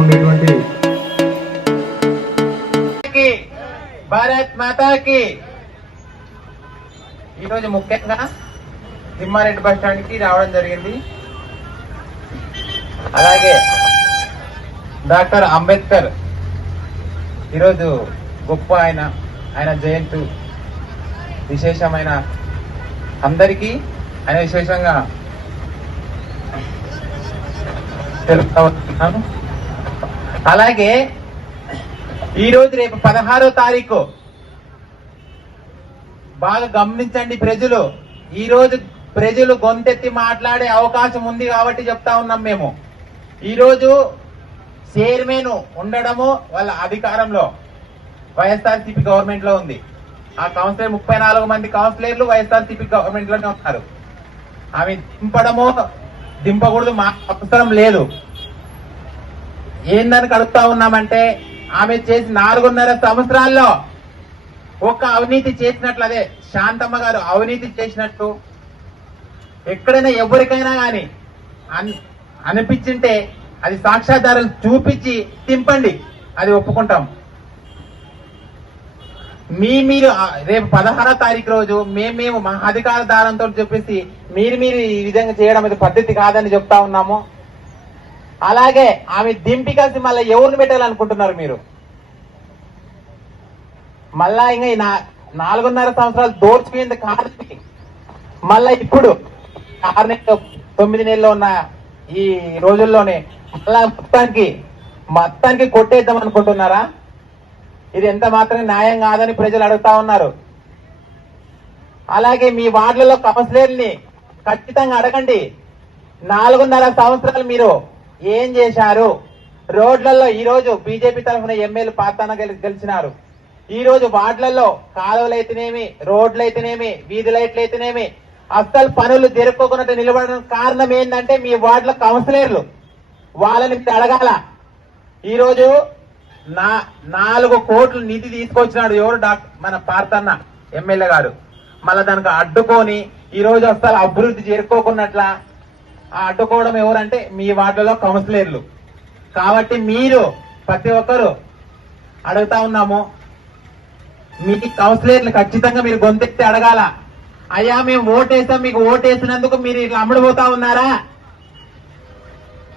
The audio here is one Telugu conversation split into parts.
ఉండేటువంటి భారత్ మాతాకి. ఈరోజు ముఖ్యంగా తిమ్మారెడ్డి బస్ స్టాండ్కి రావడం జరిగింది. అలాగే డాక్టర్ అంబేద్కర్ ఈరోజు గొప్ప ఆయన ఆయన జయంతి విశేషమైన అందరికీ ఆయన విశేషంగా తెలుపుతా అలాగే ఈ రోజు రేపు పదహారో తారీఖు బాగా గమనించండి ప్రజలు. ఈ రోజు ప్రజలు గొంతెత్తి మాట్లాడే అవకాశం ఉంది కాబట్టి చెప్తా ఉన్నాం మేము. ఈ రోజు చైర్మన్ ఉండడము వాళ్ళ అధికారంలో వైఎస్ఆర్సీపీ గవర్నమెంట్లో ఉంది. ఆ కౌన్సిలర్ ముప్పై నాలుగు మంది కౌన్సిలర్లు వైఎస్ఆర్సీపీ గవర్నమెంట్లోనే ఉన్నారు. ఆమె దింపడము దింపకూడదు మా అవసరం లేదు. ఏందని కడుగుతా ఉన్నామంటే ఆమె చేసి నాలుగున్నర సంవత్సరాల్లో ఒక్క అవినీతి చేసినట్లు అదే శాంతమ్మ గారు అవినీతి చేసినట్టు. ఎక్కడైనా ఎవరికైనా కానీ అనిపించింటే అది సాక్ష్యాధారాలు చూపించి తింపండి అది ఒప్పుకుంటాం. మీ మీరు రేపు పదహారో తారీఖు రోజు మేము మేము మా అధికార దారంతో చెప్పేసి మీరు మీరు ఈ విధంగా చేయడం ఇది పద్ధతి కాదని చెప్తా ఉన్నాము. అలాగే ఆమె దింపి కలిసి మళ్ళీ ఎవరిని పెట్టాలనుకుంటున్నారు మీరు? మళ్ళా ఇంకా నా- నాలుగున్నర సంవత్సరాలు దోచుకుంది కాదు మళ్ళా ఇప్పుడు ఆరు నెలలు తొమ్మిది నెలలు ఉన్న ఈ రోజుల్లోనే మళ్ళా మొత్తానికి మొత్తానికి కొట్టేద్దాం అనుకుంటున్నారా? ఇది ఎంత మాత్రం న్యాయం కాదని ప్రజలు అడుగుతా ఉన్నారు. అలాగే మీ వార్డులలో కౌన్సిలర్ని ఖచ్చితంగా అడగండి. నాలుగున్నర సంవత్సరాలు మీరు ఏం చేశారు? రోడ్లలో ఈ రోజు బీజేపీ తరఫున ఎమ్మెల్యే పాతాన గెలి- గెలిచినారు. ఈ రోజు వార్డులలో కాలువలు అయితేనేమి రోడ్లు అయితేనేమి వీధి లైట్లు అయితేనేమి అస్సలు పనులు జరుపుకోకుండా నిలబడడం కారణం ఏంటంటే మీ వార్డుల కౌన్సిలర్లు. వాళ్ళని అడగాల. ఈరోజు నా నాలుగు కోట్లు నిధి తీసుకొచ్చినాడు ఎవరు డాక్టర్ మన పార్తన్న ఎమ్మెల్యే గారు. మళ్ళా దానికి అడ్డుకొని ఈ రోజు అసలు అభివృద్ధి చేరుకోకున్నట్ల ఆ అడ్డుకోవడం ఎవరంటే మీ వార్డులో కౌన్సిలర్లు. కాబట్టి మీరు ప్రతి ఒక్కరు అడుగుతా ఉన్నాము మీ కౌన్సిలర్లు ఖచ్చితంగా మీరు గొంతెత్తి అడగాల. అయ్యా మేము ఓటేసాం మీకు ఓటేసినందుకు మీరు ఇట్లా అమ్ముడుపోతా ఉన్నారా?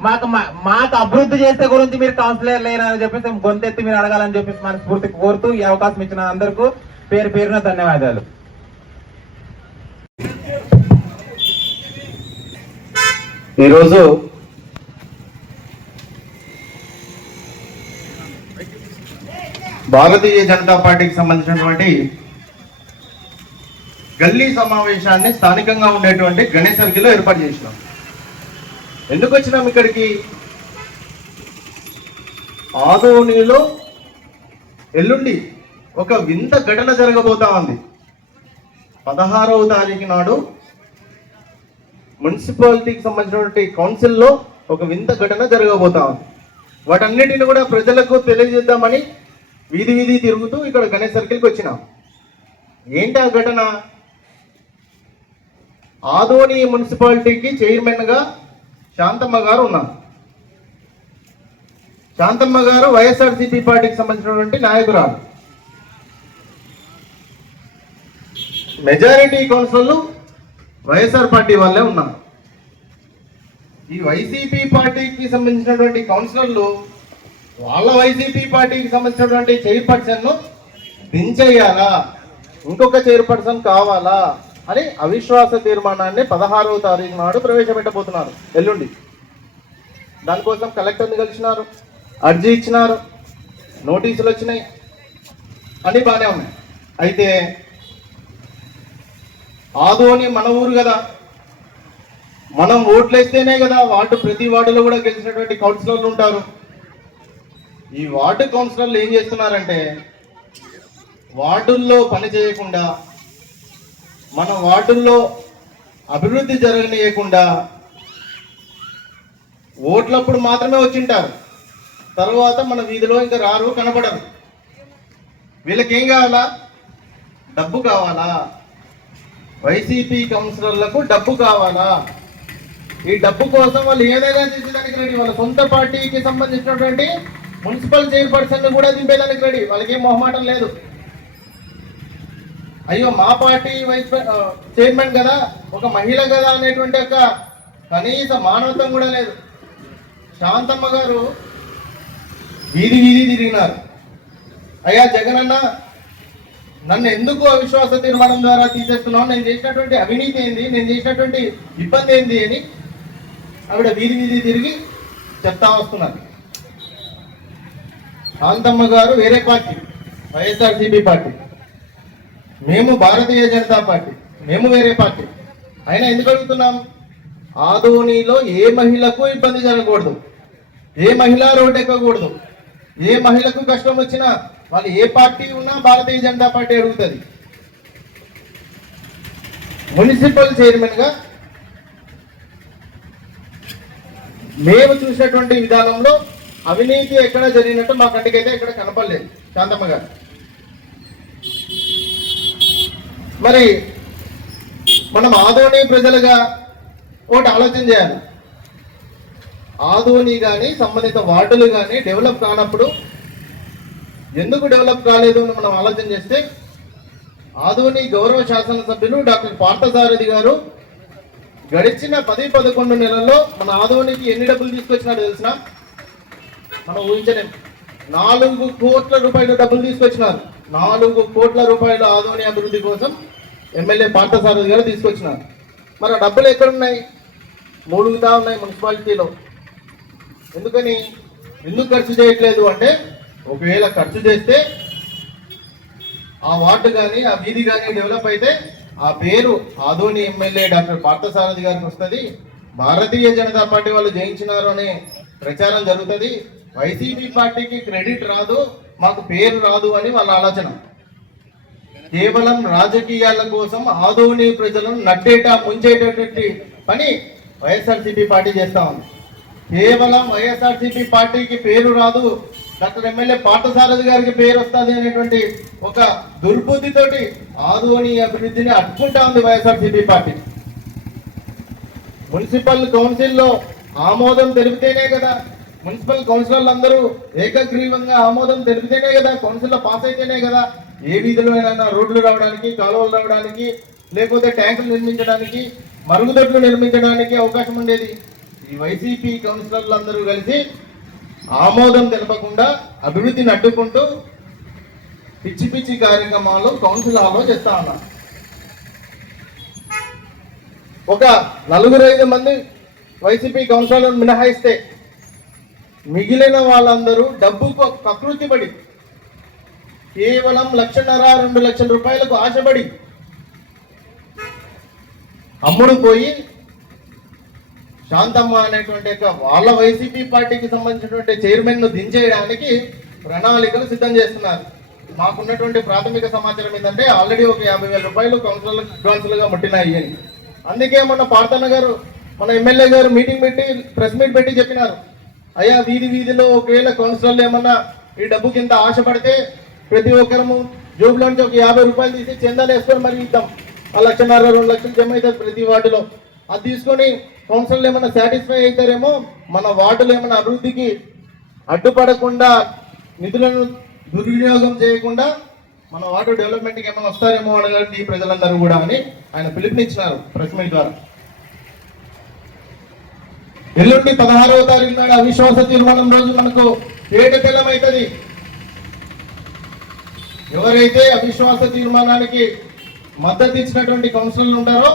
మాకు మా- మాకు అభివృద్ధి చేసే గురించి మీరు కౌన్సిలర్ లేరని చెప్పేసి గొంతెత్తి మీరు అడగాలని చెప్పేసి మన స్ఫూర్తి కోరుతూ ఈ అవకాశం ఇచ్చిన అందరికీ పేరు పేరున ధన్యవాదాలు. ఈరోజు భారతీయ జనతా పార్టీకి సంబంధించినటువంటి గల్లీ సమావేశాన్ని స్థానికంగా ఉండేటువంటి గణేష్ సర్కిల్లో ఏర్పాటు చేసినాం. ఎందుకు వచ్చినాం ఇక్కడికి? ఆదోనిలో ఎల్లుండి ఒక వింత ఘటన జరగబోతా ఉంది. పదహారవ తారీఖు నాడు మున్సిపాలిటీకి సంబంధించినటువంటి కౌన్సిల్లో ఒక వింత ఘటన జరగబోతా ఉంది. వాటన్నిటిని కూడా ప్రజలకు తెలియజేద్దామని వీధి వీధి తిరుగుతూ ఇక్కడ గణేష్ సర్కిల్కి వచ్చినాం. ఏంటి ఆ ఘటన? ఆదోని మున్సిపాలిటీకి చైర్మన్గా శాంతమ్మ గారు ఉన్నారు. శాంతమ్మ గారు వైఎస్ఆర్సీపీ పార్టీకి సంబంధించినటువంటి నాయకురాలు. మెజారిటీ కౌన్సిలర్లు వైఎస్ఆర్ పార్టీ వాళ్ళే ఉన్నారు. ఈ వైసీపీ పార్టీకి సంబంధించినటువంటి కౌన్సిలర్లు వాళ్ళ వైసీపీ పార్టీకి సంబంధించినటువంటి చైర్పర్సన్ను దించేయాలా? ఇంకొక చైర్పర్సన్ కావాలా? అని అవిశ్వాస తీర్మానాన్ని పదహారవ తారీఖు నాడు ప్రవేశపెట్టబోతున్నారు. ఎల్లుండి. దానికోసం కలెక్టర్ని కలిసినారు. అర్జీ ఇచ్చినారు. నోటీసులు వచ్చినాయి. అన్నీ బాగానే ఉన్నాయి. అయితే ఆదోని మన ఊరు కదా. మనం ఓట్లేస్తేనే కదా వార్డు ప్రతి వార్డులో కూడా గెలిచినటువంటి కౌన్సిలర్లు ఉంటారు. ఈ వార్డు కౌన్సిలర్లు ఏం చేస్తున్నారంటే వార్డుల్లో పని చేయకుండా మన వార్డుల్లో అభివృద్ధి జరగనీయకుండా ఓట్లప్పుడు మాత్రమే వచ్చింటారు. తర్వాత మన వీధిలో ఇంకా రారు కనపడరు. వీళ్ళకేం కావాలా? డబ్బు కావాలా? వైసీపీ కౌన్సిలర్లకు డబ్బు కావాలా? ఈ డబ్బు కోసం వాళ్ళు ఏదైనా చేసేదానికి రెడీ. వాళ్ళ సొంత పార్టీకి సంబంధించినటువంటి మున్సిపల్ చైర్పర్సన్ కూడా దింపేదానికి రెడీ. వాళ్ళకి ఏం మొహమాటం లేదు. అయ్యో మా పార్టీ వైస్ చైర్మన్ కదా ఒక మహిళ కదా అనేటువంటి ఒక కనీస మానవత్వం కూడా లేదు. శాంతమ్మ గారు వీధి వీధి తిరిగినారు. అయ్యా జగనన్న నన్ను ఎందుకు అవిశ్వాస తీర్మానం ద్వారా తీసేస్తున్నావు? నేను చేసినటువంటి అవినీతి ఏంది? నేను చేసినటువంటి ఇబ్బంది ఏంది అని ఆవిడ వీధి వీధి తిరిగి చెప్తా వస్తున్నారు. శాంతమ్మ గారు వేరే పార్టీ వైఎస్ఆర్సీపీ పార్టీ. మేము భారతీయ జనతా పార్టీ మేము వేరే పార్టీ. అయినా ఎందుకు అడుగుతున్నాం? ఆదోనిలో ఏ మహిళకు ఇబ్బంది జరగకూడదు? ఏ మహిళ రోడ్డు ఎక్కకూడదు? ఏ మహిళకు కష్టం వచ్చినా వాళ్ళు ఏ పార్టీ ఉన్నా భారతీయ జనతా పార్టీ అడుగుతుంది. మున్సిపల్ చైర్మన్గా మేము చూసినటువంటి విధానంలో అవినీతి ఎక్కడ జరిగినట్టు మా కంటికైతే ఎక్కడ కనపడలేదు. శాంతమ్మ గారు. మరి మనం ఆదోని ప్రజలుగా ఒకటి ఆలోచన చేయాలి. ఆదోని కానీ సంబంధిత వార్డులు కానీ డెవలప్ కానప్పుడు ఎందుకు డెవలప్ కాలేదు అని మనం ఆలోచన చేస్తే ఆదోని గౌరవ శాసనసభ్యులు డాక్టర్ పార్థసారథి గారు గడిచిన పది పదకొండు నెలల్లో మన ఆదోనికి ఎన్ని డబ్బులు తీసుకొచ్చినారో తెలిసిన? మనం ఊహించలేం. నాలుగు కోట్ల రూపాయల డబ్బులు తీసుకొచ్చినారు. నాలుగు కోట్ల రూపాయల ఆదోని అభివృద్ధి కోసం ఎమ్మెల్యే పార్థసారథి గారు తీసుకొచ్చినారు. మన డబ్బులు ఎక్కడున్నాయి? మూడుగుతా ఉన్నాయి మున్సిపాలిటీలో. ఎందుకని? ఎందుకు ఖర్చు చేయట్లేదు అంటే ఒకవేళ ఖర్చు చేస్తే ఆ వార్డు కానీ ఆ వీధి కానీ డెవలప్ అయితే ఆ పేరు ఆదోని ఎమ్మెల్యే డాక్టర్ పార్థసారథి గారికి వస్తుంది. భారతీయ జనతా పార్టీ వాళ్ళు జయించినారు అనే ప్రచారం జరుగుతుంది. వైసీపీ పార్టీకి క్రెడిట్ రాదు మాకు పేరు రాదు అని వాళ్ళ ఆలోచన. కేవలం రాజకీయాల కోసం ఆదోని ప్రజలను నట్టేట ముంచేటటువంటి పని వైఎస్ఆర్సీపీ పార్టీ చేస్తా ఉంది. కేవలం వైఎస్ఆర్సీపీ పార్టీకి పేరు రాదు డాక్టర్ ఎమ్మెల్యే పార్థసారథి గారికి పేరు వస్తుంది అనేటువంటి ఒక దుర్బుద్ధితోటి ఆదోని అభివృద్ధిని అడ్డుకుంటా ఉంది వైఎస్ఆర్సీపీ పార్టీ. మున్సిపల్ కౌన్సిల్లో ఆమోదం తెలిపితేనే కదా మున్సిపల్ కౌన్సిలర్లు అందరూ ఏకగ్రీవంగా ఆమోదం తెలిపితేనే కదా కౌన్సిల్లో పాస్ అయితేనే కదా ఏ విధిలో రోడ్లు రావడానికి కాలువలు రావడానికి లేకపోతే ట్యాంకులు నిర్మించడానికి మరుగుదొడ్లు నిర్మించడానికి అవకాశం ఉండేది. ఈ వైసీపీ కౌన్సిలర్లు అందరూ కలిసి ఆమోదం తెలపకుండా అభివృద్ధిని అడ్డుకుంటూ పిచ్చి పిచ్చి కార్యక్రమాలు కౌన్సిల్ హాల్లో చేస్తా ఉన్నారు. ఒక నలుగురు ఐదు మంది వైసీపీ కౌన్సిలర్ మినహాయిస్తే మిగిలిన వాళ్ళందరూ డబ్బుకు కకృతి పడి కేవలం లక్షన్నర రెండు లక్షల రూపాయలకు ఆశపడి అమ్ముడు పోయి శాంతమ్మ అనేటువంటి వాళ్ళ వైసీపీ పార్టీకి సంబంధించినటువంటి చైర్మన్ను దించేయడానికి ప్రణాళికలు సిద్ధం చేస్తున్నారు. మాకున్నటువంటి ప్రాథమిక సమాచారం ఏంటంటే ఆల్రెడీ ఒక యాభై వేల రూపాయలు కౌన్సిలర్ అడ్వాన్సులుగా ముట్టినాయి అని. అందుకే మన పార్థన్న గారు మన ఎమ్మెల్యే గారు మీటింగ్ పెట్టి ప్రెస్ మీట్ పెట్టి చెప్పినారు. అయ్యా వీధి వీధిలో ఒకవేళ కౌన్సిలర్లు ఏమన్నా ఈ డబ్బు కింద ఆశపడితే ప్రతి ఒక్కరము జోబులోంచి ఒక యాభై రూపాయలు తీసి చందాలు వేసుకొని మరి ఇద్దాం. ఆ లక్షన్నర రెండు లక్షలు జమ అవుతుంది ప్రతి వార్డులో. అది తీసుకొని కౌన్సిలర్లు ఏమైనా సాటిస్ఫై అవుతారేమో మన వార్డులు ఏమైనా అభివృద్ధికి అడ్డుపడకుండా నిధులను దుర్వినియోగం చేయకుండా మన వార్డు డెవలప్మెంట్కి ఏమైనా వస్తారేమో అడగండి ఈ ప్రజలందరూ కూడా అని ఆయన పిలుపునిచ్చినారు ప్రెస్ మీట్ ద్వారా. ఎల్లుండి పదహారవ తారీఖు నాడు అవిశ్వాస తీర్మానం రోజు మనకు ఏట తెల్లమవుతుంది. ఎవరైతే అవిశ్వాస తీర్మానానికి మద్దతు ఇచ్చినటువంటి కౌన్సిలర్లు ఉంటారో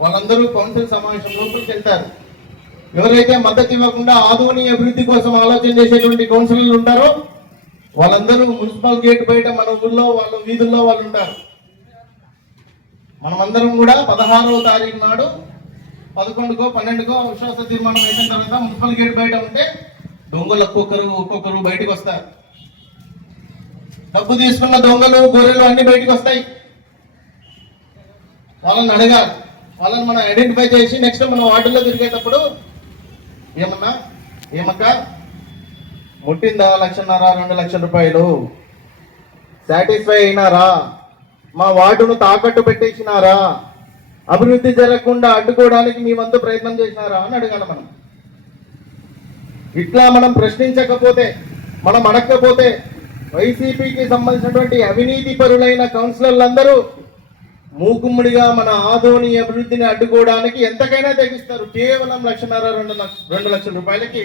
వాళ్ళందరూ కౌన్సిల్ సమావేశం లోపలికి వెళ్తారు. ఎవరైతే మద్దతు ఇవ్వకుండా ఆదోని అభివృద్ధి కోసం ఆలోచన చేసేటువంటి కౌన్సిలర్లు ఉంటారో వాళ్ళందరూ మున్సిపల్ గేట్ బయట మన ఊళ్ళో వాళ్ళ వీధుల్లో వాళ్ళు ఉంటారు. మనమందరం కూడా పదహారవ తారీఖు నాడు పదకొండుకో పన్నెండుకో విశ్వాస తీర్మానం అయిన తర్వాత మున్సిపల్ గేట్ బయట ఉంటే దొంగలు ఒక్కొక్కరు ఒక్కొక్కరు బయటకు వస్తారు. డబ్బు తీసుకున్న దొంగలు గొర్రెలు అన్ని బయటకు వస్తాయి. వాళ్ళని అడగాలి. వాళ్ళని మనం ఐడెంటిఫై చేసి నెక్స్ట్ మనం వార్డుల్లో తిరిగేటప్పుడు ఏమన్నా? ఏమక్క? ముట్టిందా లక్షన్నర రెండు లక్షల రూపాయలు? సాటిస్ఫై అయినారా? మా వార్డును తాకట్టు పెట్టేసినారా? అభివృద్ధి జరగకుండా అడ్డుకోవడానికి మీ వంతు ప్రయత్నం చేసినారా అని అడగాలి మనం. ఇట్లా మనం ప్రశ్నించకపోతే మనం అడగకపోతే వైసీపీకి సంబంధించినటువంటి అవినీతి పరులైన కౌన్సిలర్లందరూ మూకుమ్మడిగా మన ఆదోని అభివృద్ధిని అడ్డుకోవడానికి ఎంతకైనా తెగిస్తారు. కేవలం లక్షన్నర రెండు లక్ష రెండు లక్షల రూపాయలకి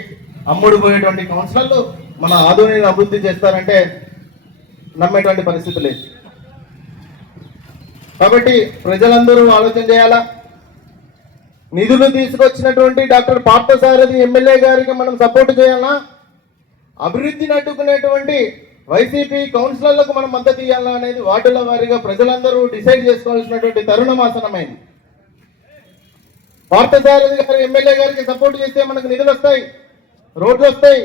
అమ్ముడు పోయేటువంటి కౌన్సిలర్లు మన ఆదోనిని అభివృద్ధి చేస్తారంటే నమ్మేటువంటి పరిస్థితి లేదు. కాబట్టి ప్రజలందరూ ఆలోచన చేయాలా? నిధులు తీసుకొచ్చినటువంటి డాక్టర్ పార్థసారథి ఎమ్మెల్యే గారికి మనం సపోర్ట్ చేయాలా? అభివృద్ధిని అడ్డుకునేటువంటి వైసీపీ కౌన్సిలర్లకు మనం మద్దతు ఇవ్వాలా అనేది వార్డుల వారీగా ప్రజలందరూ డిసైడ్ చేసుకోవాల్సినటువంటి తరుణం ఆసనమైంది పార్థసారథి గారు ఎమ్మెల్యే గారికి సపోర్ట్ చేస్తే మనకు నిధులు వస్తాయి రోడ్లు వస్తాయి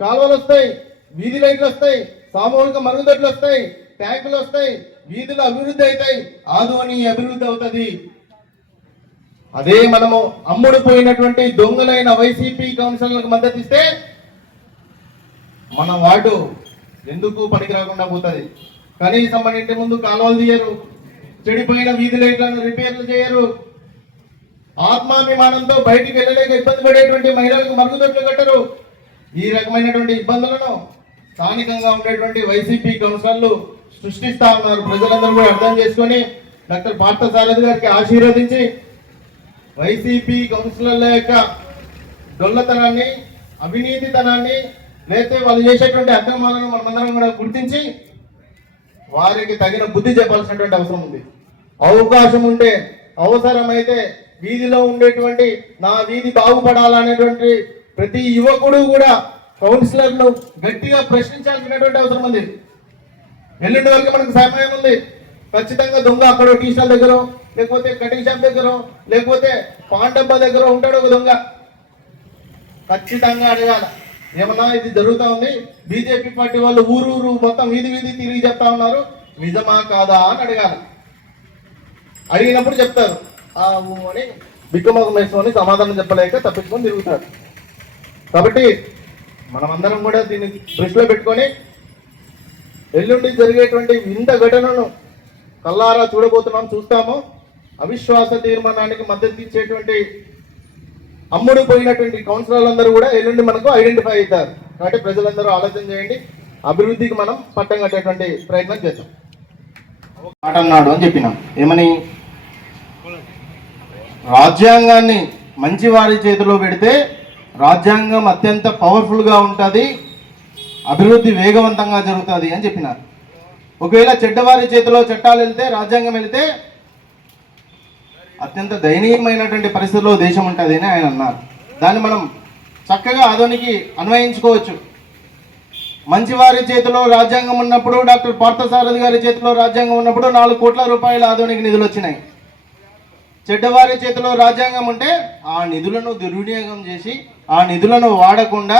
కాలువలు వస్తాయి వీధి లైట్లు వస్తాయి సామూహిక మరుగుదొడ్లు వస్తాయి ట్యాంకులు వస్తాయి వీధులు అభివృద్ధి అవుతాయి ఆదోని అభివృద్ధి అవుతుంది. అదే మనము అమ్ముడు పోయినటువంటి దొంగలైన వైసీపీ కౌన్సిలర్లకు మద్దతు ఇస్తే మన వార్డు ఎందుకు పనికి రాకుండా పోతుంది? కనీసం మన ఇంటి ముందు కాలువలు తీయరు చెడిపోయిన వీధి లైట్లను రిపేర్లు చేయరు. ఆత్మాభిమానంతో బయటికి వెళ్ళలేక ఇబ్బంది పడేటువంటి మహిళలకు మరుగుదొడ్లు కట్టరు. ఈ రకమైనటువంటి ఇబ్బందులను స్థానికంగా ఉండేటువంటి వైసీపీ కౌన్సిలర్లు సృష్టిస్తా ఉన్నారు. ప్రజలందరూ కూడా అర్థం చేసుకొని డాక్టర్ పార్థసారథి గారికి ఆశీర్వదించి వైసీపీ కౌన్సిలర్ల యొక్క డొల్లతనాన్ని అవినీతితనాన్ని లేకపోతే వాళ్ళు చేసేటువంటి అక్రమాలను మనమందరం కూడా గుర్తించి వారికి తగిన బుద్ధి చెప్పాల్సినటువంటి అవసరం ఉంది. అవకాశం ఉంటే అవసరమైతే వీధిలో ఉండేటువంటి నా వీధి బాగుపడాలనేటువంటి ప్రతి యువకుడు కూడా కౌన్సిలర్ను గట్టిగా ప్రశ్నించాల్సినటువంటి అవసరం ఉంది. ఎల్లుండి వరకు మనకు సమయం ఉంది. ఖచ్చితంగా దొంగ అక్కడ టీ స్టాల్ దగ్గర లేకపోతే కటింగ్ షాప్ దగ్గర లేకపోతే పాన్ డబ్బా దగ్గర ఉంటాడు ఒక దొంగ. ఖచ్చితంగా అడగాల. ఏమన్నా ఇది జరుగుతూ ఉంది? బీజేపీ పార్టీ వాళ్ళు ఊరు ఊరు మొత్తం వీధి వీధి తిరిగి చెప్తా ఉన్నారు. నిజమా కాదా అని అడగాలి. అడిగినప్పుడు చెప్తారు. ఆ ఊ అని బిక్కమొక సమాధానం చెప్పలేక తప్పించుకొని తిరుగుతారు. కాబట్టి మనమందరం కూడా దీన్ని దృష్టిలో పెట్టుకొని ఎల్లుండి జరిగేటువంటి వింత ఘటనను కల్లారా చూడబోతున్నాం చూస్తాము. అవిశ్వాస తీర్మానానికి మద్దతు ఇచ్చేటువంటి అమ్ముడు పోయినటువంటి కౌన్సిలర్లందరూ కూడా ఎల్లుండి మనకు ఐడెంటిఫై అవుతారు. కాబట్టి ప్రజలందరూ ఆలోచన చేయండి. అభివృద్ధికి మనం పట్టం కట్టేటువంటి ప్రయత్నం చేద్దాం. మాట అన్నాడు అని చెప్పినాం. ఏమని? రాజ్యాంగాన్ని మంచి వారి చేతిలో పెడితే రాజ్యాంగం అత్యంత పవర్ఫుల్గా ఉంటుంది అభివృద్ధి వేగవంతంగా జరుగుతుంది అని చెప్పినారు. ఒకవేళ చెడ్డవారి చేతిలో చట్టాలు వెళ్తే రాజ్యాంగం వెళితే అత్యంత దయనీయమైనటువంటి పరిస్థితుల్లో దేశం ఉంటుంది అని ఆయన అన్నారు. దాన్ని మనం చక్కగా ఆధునికి అన్వయించుకోవచ్చు. మంచివారి చేతిలో రాజ్యాంగం ఉన్నప్పుడు డాక్టర్ పార్థసారథి గారి చేతిలో రాజ్యాంగం ఉన్నప్పుడు నాలుగు కోట్ల రూపాయల ఆధునిక నిధులు వచ్చినాయి. చెడ్డవారి చేతిలో రాజ్యాంగం ఉంటే ఆ నిధులను దుర్వినియోగం చేసి ఆ నిధులను వాడకుండా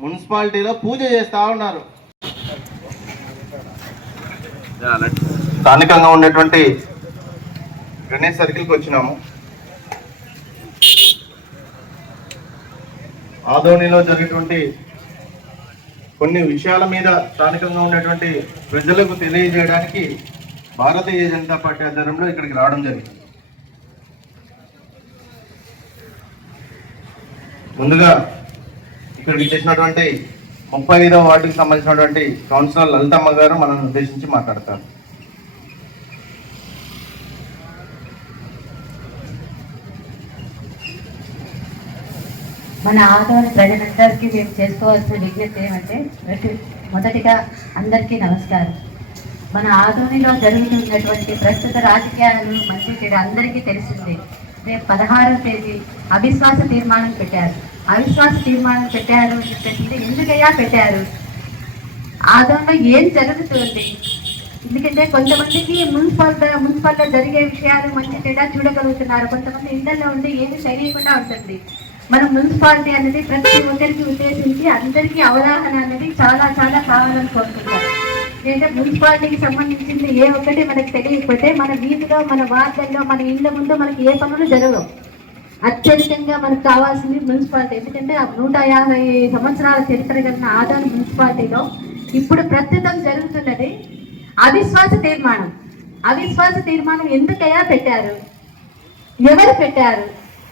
మున్సిపాలిటీలో పూజ చేస్తా ఉన్నారు. స్థానికంగా ఉన్నటువంటి గణేష్ సర్కిల్కి వచ్చినాము. ఆదోనిలో జరిగేటువంటి కొన్ని విషయాల మీద స్థానికంగా ఉన్నటువంటి ప్రజలకు తెలియజేయడానికి భారతీయ జనతా పార్టీ ఆధ్వర్యంలో ఇక్కడికి రావడం జరిగింది. ముందుగా ఇక్కడికి చేసినటువంటి ముప్పై ఐదవ వార్డుకి సంబంధించినటువంటి కౌన్సిలర్ లలితమ్మ గారు మనల్ని ఉద్దేశించి మాట్లాడతారు. మన ఆదోని ప్రజలందరికీ మేము చేసుకోవాల్సిన విజ్ఞప్తి ఏమంటే మొదటిగా అందరికీ నమస్కారం. మన ఆదోనిలో జరుగుతున్నటువంటి ప్రస్తుత రాజకీయాలను మంచి చెడు అందరికీ తెలిసిందే. రేపు పదహారవ తేదీ అవిశ్వాస తీర్మానం పెట్టారు. అవిశ్వాస తీర్మానం పెట్టారు అని చెప్పేసి ఎందుకయ్యా పెట్టారు? ఆదోనిలో ఏం జరుగుతుంది? ఎందుకంటే కొంతమందికి మున్సిపల్ మున్సిపల్లో జరిగే విషయాలు మంచి చెడ్డ చూడగలుగుతున్నారు. కొంతమంది ఇళ్ళలో ఉండి ఏమి తెలియకుండా ఉంటుంది. మన మున్సిపాలిటీ అనేది ప్రతి ఒక్కరికి ఉద్దేశించి అందరికీ అవగాహన అనేది చాలా చాలా కావాలని కోరుకుంటాం. ఏంటంటే మున్సిపాలిటీకి సంబంధించింది ఏ ఒక్కటి మనకి తెలియకపోతే మన వీధిలో మన వార్తల్లో మన ఇళ్ళ ముందు మనకి ఏ పనులు జరగవు. అత్యధికంగా మనకు కావాల్సింది మున్సిపాలిటీ. ఎందుకంటే ఆ నూట యాభై సంవత్సరాల చరిత్ర కలిగిన ఆధార్ మున్సిపాలిటీలో ఇప్పుడు ప్రస్తుతం జరుగుతున్నది అవిశ్వాస తీర్మానం. అవిశ్వాస తీర్మానం ఎందుకయ్యా పెట్టారు? ఎవరు పెట్టారు?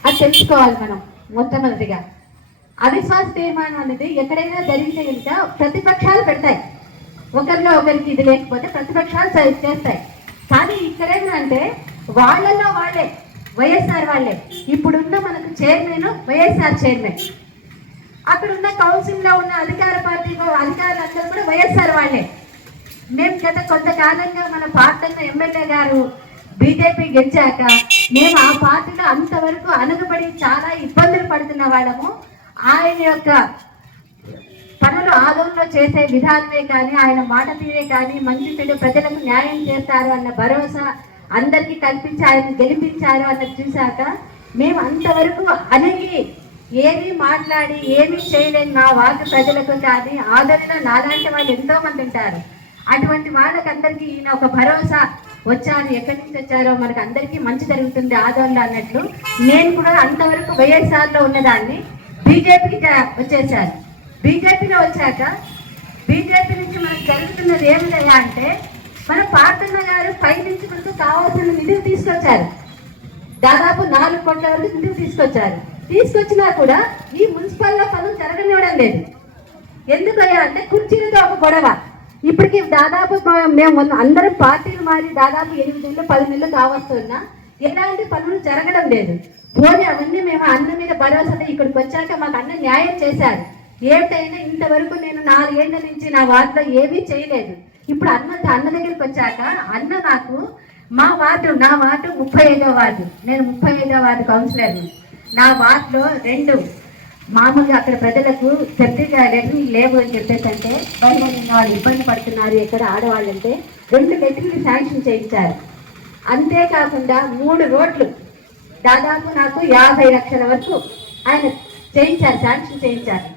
అది తెలుసుకోవాలి మనం. మొట్టమొదటిగా. అవిశ్వాస తీర్మానం అనేది ఎక్కడైనా జరిగితే కనుక ప్రతిపక్షాలు పెడతాయి. ఒకరిలో ఒకరికి ఇది లేకపోతే ప్రతిపక్షాలు చేస్తాయి. కానీ ఇక్కడేంటంటే వాళ్ళల్లో వాళ్ళే వైఎస్ఆర్ వాళ్ళే. ఇప్పుడున్న మనకు చైర్మన్ వైఎస్ఆర్ చైర్మన్. అక్కడ ఉన్న కౌన్సిల్ ఉన్న అధికార పార్టీ అధికారులందరూ కూడా వైఎస్ఆర్ వాళ్ళే. మేము గత కొంతకాలంగా మన పార్టీ ఎమ్మెల్యే గారు బీజేపీ గెలిచాక మేము ఆ పార్టీలో అంతవరకు అనుగుబడి చాలా ఇబ్బందులు పడుతున్న వాళ్ళము. ఆయన యొక్క పనులు ఆదోళనలో చేసే విధానమే కానీ ఆయన మాట తీరే కానీ మంచి చెడు ప్రజలకు న్యాయం చేస్తారు అన్న భరోసా అందరికీ కల్పించి ఆయన గెలిపించారు అన్నది చూశాక మేము అంతవరకు అణిగి ఏమీ మాట్లాడి ఏమీ చేయలేని మా వార్డు ప్రజలకు కానీ ఆదరణ నాలాంటి వాళ్ళు ఎంతోమంది ఉంటారు. అటువంటి వాళ్ళకందరికీ ఈయన ఒక భరోసా వచ్చారు ఎక్కడి నుంచి వచ్చారో మనకు అందరికీ మంచి జరుగుతుంది ఆదోళన అన్నట్లు. నేను కూడా అంతవరకు వైఎస్ఆర్లో ఉన్నదాన్ని బీజేపీకి వచ్చేసాను. బీజేపీలో వచ్చాక బీజేపీ నుంచి మనకు జరుగుతున్నది ఏమిటయ్యా అంటే మన పార్తన్న గారు పై నుంచి మనకు కావాల్సిన నిధులు తీసుకొచ్చారు. దాదాపు నాలుగు కోట్ల వరకు నిధులు తీసుకొచ్చారు. తీసుకొచ్చినా కూడా ఈ మున్సిపల్లో పనులు జరగనివ్వడం లేదు. ఎందుకయ్యా అంటే కుర్చీలతో ఒక గొడవ. ఇప్పటికి దాదాపు మేము అందరం పార్టీలు మారి దాదాపు ఎనిమిది నెలలు పది నెలలు కావస్తున్నా ఎలాంటి పనులు జరగడం లేదు. పోనీ అవన్నీ మేము అన్న మీద భరోసాతో ఇక్కడికి వచ్చాక మాకు అన్న న్యాయం చేశారు. ఏమిటైనా ఇంతవరకు నేను నాలుగేళ్ళ నుంచి నా వార్డులో ఏమీ చేయలేదు. ఇప్పుడు అన్న అన్న దగ్గరికి వచ్చాక అన్న నాకు మా వార్డు నా వార్డు ముప్పై ఐదో వార్డు. నేను ముప్పై ఐదో వార్డు కౌన్సిలర్ని. నా వార్డులో రెండు మామూలుగా అక్కడ ప్రజలకు సెప్టిక్ లెటర్లు లేవు అని చెప్పేసి అంటే వాళ్ళు ఇబ్బంది పడుతున్నారు ఎక్కడ ఆడవాళ్ళంటే రెండు లెటర్లు శాంక్షన్ చేయించారు. అంతేకాకుండా మూడు రోడ్లు దాదాపు నాకు యాభై లక్షల వరకు ఆయన చేయించారు శాంక్షన్ చేయించారు.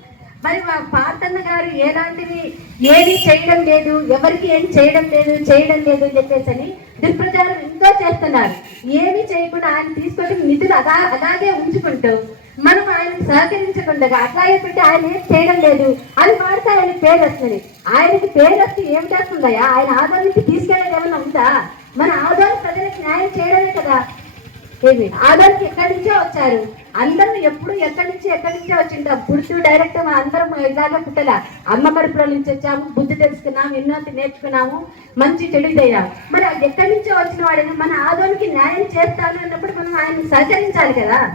మరి మా పాతన్న గారు ఎలాంటివి ఏమీ చేయడం లేదు ఎవరికి ఏం చేయడం లేదు చేయడం లేదు అని చెప్పేసి అని దుష్ప్రచారం ఎంతో చేస్తున్నారు. ఏమీ చేయకుండా ఆయన తీసుకొని నిధులు అలా అలాగే ఉంచుకుంటూ మనం ఆయనకు సహకరించకుండా అట్లాగే పెట్టి ఆయన ఏం చేయడం లేదు. అని వాడితే ఆయన పేరు వస్తుంది. ఆయనకి పేరు వస్తే ఏం చేస్తుందయ్యా? ఆయన ఆదోళనకి తీసుకెళ్ళేది ఏమన్నా ఉందా? మన ఆదోళన ప్రజలకు న్యాయం చేయడమే కదా. ఏమి? ఆదోళనకి ఎక్కడి నుంచో వచ్చారు? అందరం ఎప్పుడు ఎక్కడి నుంచి ఎక్కడి నుంచో వచ్చింటాం పురుషుడు డైరెక్ట్ అందరం ఇలాగా పుట్టలా? అమ్మ కడుపులో నుంచి వచ్చాము బుద్ధి తెలుసుకున్నాము ఎన్నో నేర్చుకున్నాము మంచి చెడు మరి అది ఎక్కడి నుంచో వచ్చిన వాడిని మన ఆదోళనకి న్యాయం చేస్తాను అన్నప్పుడు మనం ఆయన సహకరించాలి కదా.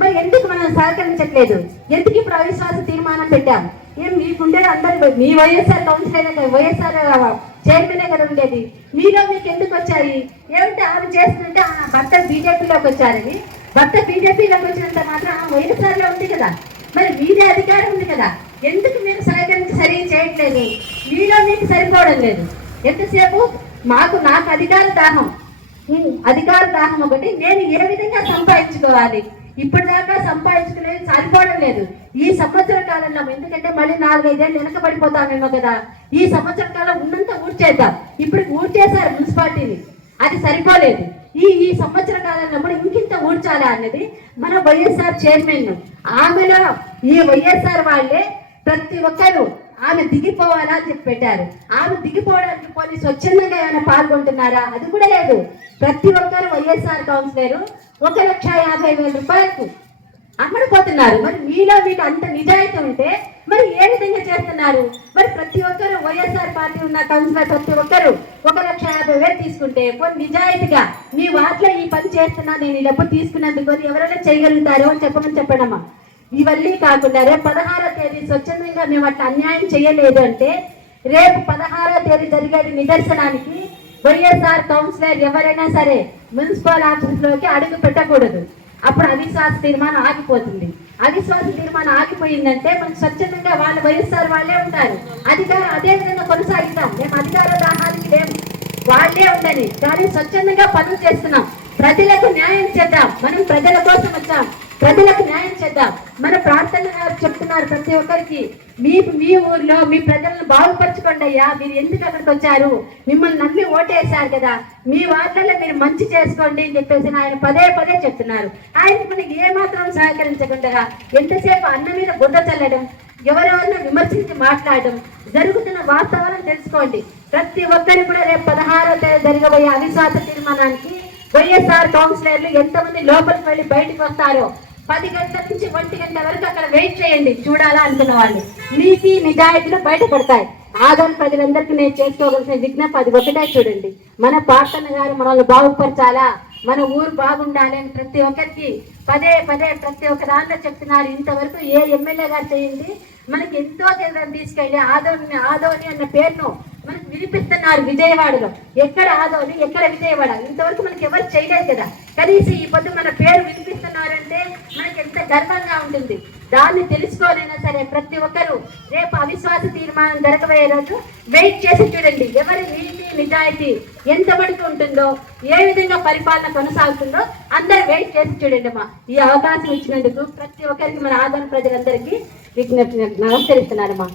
మరి ఎందుకు మనం సహకరించట్లేదు? ఎందుకు ఇప్పుడు అవిశ్వాస తీర్మానం పెట్టాం? ఏం మీకుండే అందరు మీ వైఎస్ఆర్ కౌన్సిలర్ వైఎస్ఆర్ చైర్మనే కదా ఉండేది. మీలో మీకు ఎందుకు వచ్చాయి? ఏమంటే ఆమె చేస్తుంటే ఆ భర్త బీజేపీలోకి వచ్చారని. భర్త బీజేపీలోకి వచ్చినంత మాత్రం ఆ వైఎస్ఆర్లో ఉంది కదా. మరి మీదే అధికారం ఉంది కదా. ఎందుకు మీరు సహకరించి సరిగా చేయట్లేదు? మీలో మీకు సరిపోవడం లేదు. ఎంతసేపు? మాకు నాకు అధికార దాహం. అధికార దాహం ఒకటి. నేను ఏ విధంగా సంపాదించుకోవాలి? ఇప్పటిదాకా సంపాదించుకునేది సరిపోవడం లేదు. ఈ సంవత్సర కాలంలో ఎందుకంటే మళ్ళీ నాలుగైదేళ్ళు వెనకబడిపోతామేమో కదా. ఈ సంవత్సర కాలం ఉన్నంత ఊడ్చేద్దాం. ఇప్పుడు ఊడ్చేశారు మున్సిపాలిటీని. అది సరిపోలేదు. ఈ ఈ సంవత్సర కాలంలో కూడా ఇంకింత ఊడ్చాలా అన్నది మన వైఎస్ఆర్ చైర్మన్ ఆమెలో. ఈ వైఎస్ఆర్ వాళ్ళే ప్రతి ఒక్కరు ఆమె దిగిపోవాలా అని చెప్పి పెట్టారు. ఆమె దిగిపోవడానికి పోనీ స్వచ్ఛందంగా ఏమైనా పాల్గొంటున్నారా? అది కూడా లేదు. ప్రతి ఒక్కరు వైఎస్ఆర్ కౌన్సిలర్ ఒక లక్ష యాభై వేల రూపాయలకు అమ్మడిపోతున్నారు. మరి మీలో మీకు అంత నిజాయితీ ఉంటే మరి ఏ విధంగా చేస్తున్నారు? మరి ప్రతి ఒక్కరు వైఎస్ఆర్ పార్టీ ఉన్న కౌన్సిలర్ ప్రతి ఒక్కరు ఒక లక్ష యాభై వేలు తీసుకుంటే కొన్ని నిజాయితీగా మీ వాటిలో ఈ పని చేస్తున్నా నేను ఈ డబ్బు తీసుకున్నందుకు అని ఎవరైనా చేయగలుగుతారు అని చెప్పమని చెప్పడమ్మా. ఇవన్నీ కాకుండా రేపు పదహారో తేదీ స్వచ్ఛందంగా మేము అట్లా అన్యాయం చేయలేదు అంటే రేపు పదహారో తేదీ జరిగేది నిదర్శనానికి వైఎస్ఆర్ కౌన్సిలర్ ఎవరైనా సరే మున్సిపల్ ఆఫీస్లోకి అడుగు పెట్టకూడదు. అప్పుడు అవిశ్వాస తీర్మానం ఆగిపోతుంది. అవిశ్వాస తీర్మానం ఆగిపోయిందంటే మనం స్వచ్ఛందంగా వాళ్ళు వైఎస్ఆర్ వాళ్ళే ఉంటారు. అధికారం అదే విధంగా కొనసాగిద్దాం. మేము అధికార దాహానికి లేము. వాళ్ళే ఉండని కానీ స్వచ్ఛందంగా పనులు చేస్తున్నాం. ప్రజలకు న్యాయం చేద్దాం. మనం ప్రజల కోసం వచ్చాం. ప్రజలకు న్యాయం చేద్దాం. మన ప్రార్థనలు చెప్తున్నారు ప్రతి ఒక్కరికి. మీ మీ ఊర్లో మీ ప్రజలను బాగుపరచుకోండి అయ్యా. మీరు ఎందుకు అక్కడికి వచ్చారు? మిమ్మల్ని నమ్మి ఓటేశారు కదా. మీ వార్తల్లో మీరు మంచి చేసుకోండి అని చెప్పేసి ఆయన పదే పదే చెప్తున్నారు. ఆయన మనకి ఏమాత్రం సహకరించకుండా ఎంతసేపు అన్న మీద గుడ్డ చల్లడం ఎవరెవరినో విమర్శించి మాట్లాడడం జరుగుతున్న వాస్తవాలను తెలుసుకోండి. ప్రతి ఒక్కరు కూడా రేపు పదహారో తేదీ జరగబోయే అవిశ్వాస తీర్మానానికి వైఎస్ఆర్ కౌన్సిలర్లు ఎంతమంది లోపలికి వెళ్ళి బయటకు వస్తారో పది గంటల నుంచి ఒంటి గంట వరకు అక్కడ వెయిట్ చేయండి. చూడాలా అనుకున్న వాళ్ళు. నీతి నిజాయితీలు బయటపడతాయి ఆదరణ ప్రజలందరికీ నేను చేసుకోవాల్సిన విజ్ఞప్తి అది ఒకటే చూడండి. మన పార్టన్న గారు మనల్ని బాగుపరచాలా? మన ఊరు బాగుండాలి అని ప్రతి ఒక్కరికి పదే పదే ప్రతి ఒక్క దాంట్లో చెప్తున్నారు. ఇంతవరకు ఏ ఎమ్మెల్యే గారు చేయండి? మనకి ఎంతో దగ్గర తీసుకెళ్ళి ఆదోని ఆదోని అన్న పేరును మనకు వినిపిస్తున్నారు విజయవాడలో. ఎక్కడ ఆదోని ఎక్కడ విజయవాడ? ఇంతవరకు మనకి ఎవరు చేయలేదు కదా. కనీసం ఈ పొద్దు మన పేరు వినిపిస్తున్నారంటే మనకి ఎంత గర్వంగా ఉంటుంది. దాన్ని తెలుసుకోలేనా సరే ప్రతి ఒక్కరూ. రేపు అవిశ్వాస తీర్మానం జరగబోయే రోజు వెయిట్ చేసి చూడండి. ఎవరి నీతి నిజాయితీ ఎంత మటుకు ఉంటుందో ఏ విధంగా పరిపాలన కొనసాగుతుందో అందరూ వెయిట్ చేసి చూడండి అమ్మా. ఈ అవకాశం ఇచ్చినందుకు ప్రతి ఒక్కరికి మన ఆదరణ ప్రజలందరికీ విజ్ఞప్తి నమస్కరిస్తున్నారమ్మా